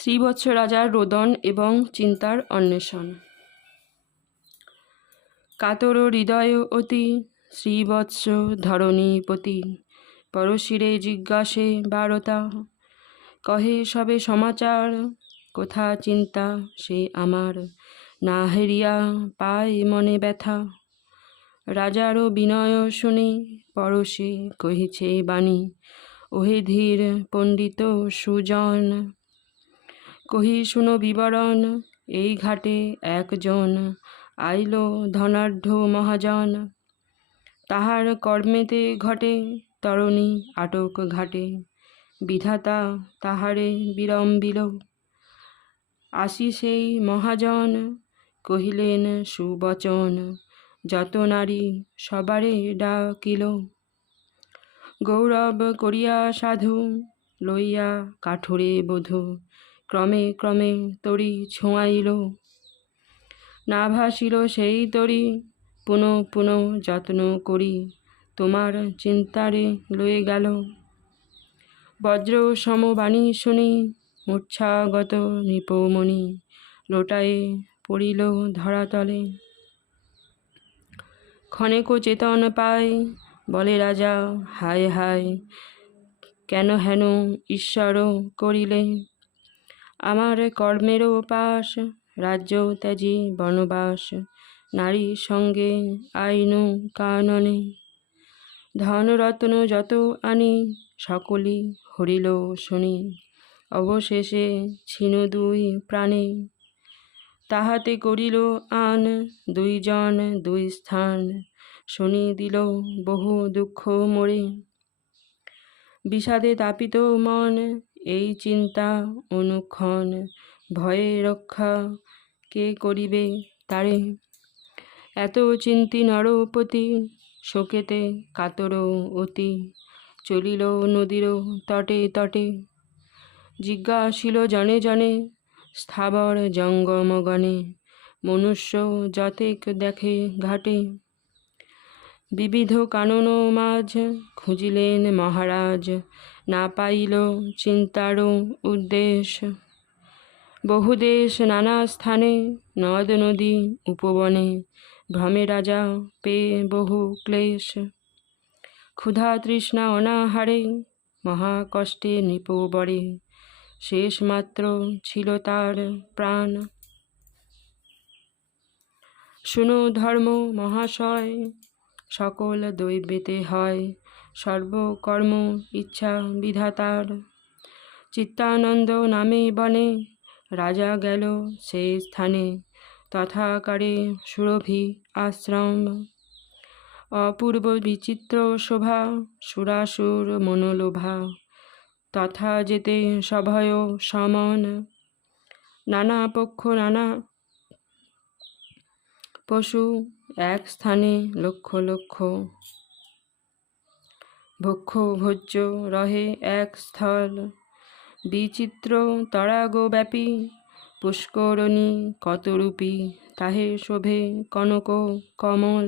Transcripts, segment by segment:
শ্রীবৎস রাজার রোদন এবং চিন্তার অন্বেষণ। কাতর হৃদয় অতি শ্রীবৎস ধরণীপতি, পরশিরে জিজ্ঞাসে বারতা, কহে সবে সমাচার, কোথা চিন্তা সে আমার, না হেরিয়া পায় মনে ব্যথা। রাজারও বিনয় শুনি পরশে কহিছে বাণী, ওহে ধীর পণ্ডিত সুজন, কহি শুনো বিবরণ। এই ঘাটে একজন আইল ধনাঢ্য মহাজন, তাহার কর্মেতে ঘটে তরণী আটক ঘাটে, বিধাতা তাহারে বিড়ম্বিল। আসি সেই মহাজন কহিলেন সুবচন, যত নারী সবারে ডাকিল। গৌরব করিয়া সাধু লইয়া কাঠুরে বধূ, ক্রমে ক্রমে তরি ছোঁয়াইল। না ভাসিল সেই তরি পুনঃ পুনঃ যত্ন করি, তোমার চিন্তারে লয়ে গেল। বজ্র সমবাণী শুনি মূর্ছাগত নৃপমণি, লোটায়ে পড়িল ধরাতলে। ক্ষণেক চেতন পায় বলে রাজা, হায় হায় কেন হেন ঈশ্বর করিলে। আমার কর্মেরও পাশ, রাজ্য ত্যাজি বনবাস, নারী সঙ্গে আইনু কাননে। ধনরত্ন যত আনি সকলি হরিল শুনি, অবশেষে ছিন্ন দুই প্রাণে। তাহাতে করিল আন দুইজন দুই স্থান, শুনি দিল বহু দুঃখ মোরে। বিষাদে তাপিত মন এই চিন্তা অনুক্ষণ, ভয়ে রক্ষা কে করিবে তারে। এত চিন্তি নরপতি শোকেতে কাতর অতি, চলিল নদীর তটে তটে। জিজ্ঞাসিল জনে জনে স্থাবর জঙ্গমগণে, মনুষ্য যতেক দেখে ঘাটে। বিবিধ কানন মাঝ খুঁজিলেন মহারাজ, না পাইল চিন্তার উদ্দেশ। বহুদেশ নানা স্থানে নদ নদী উপবনে, ভ্রমে রাজা পেয়ে বহু ক্লেশ। ক্ষুধা তৃষ্ণা অনাহারে মহাকষ্টে নৃপবরে, শেষ মাত্র ছিল তার প্রাণ। শুনো ধর্ম মহাশয়, সকল দৈবেতে হয় সর্বকর্ম ইচ্ছা বিধাতার। চিত্তানন্দ নামে বনে রাজা গেল সে স্থানে, তথাকারে সুরভি আশ্রম। অপূর্ব বিচিত্র শোভা সুরাসুর মনোলোভা, তথা যেতে সভয় সমন। নানা পক্ষ নানা পশু এক স্থানে লক্ষ লক্ষ, ভক্ষ ভোজ্য রহে এক স্থল। বিচিত্র তড়াগ ব্যাপী পুষ্করণী কতরূপী, তাহে শোভে কনক কমল।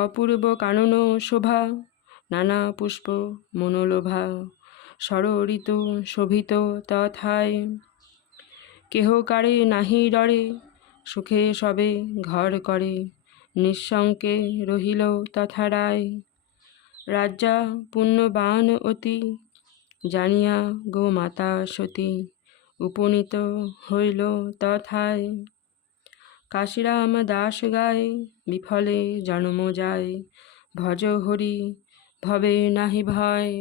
অপূর্ব কানন শোভা নানা পুষ্প মনোলোভা, ষড়ঋতু শোভিত তথায়। কেহ কারে নাহি ডরে, সুখে সবে ঘর করে, নিঃশঙ্কে রহিল তথা রায়। রাজা পুণ্যবান অতি, জানিয়া গোমাতা সতী, উপনীত হইল তথায়। কাশীরাম দাস গায় বিফলে জন্ম যায়, ভজ হরি ভবে নাহি ভয়।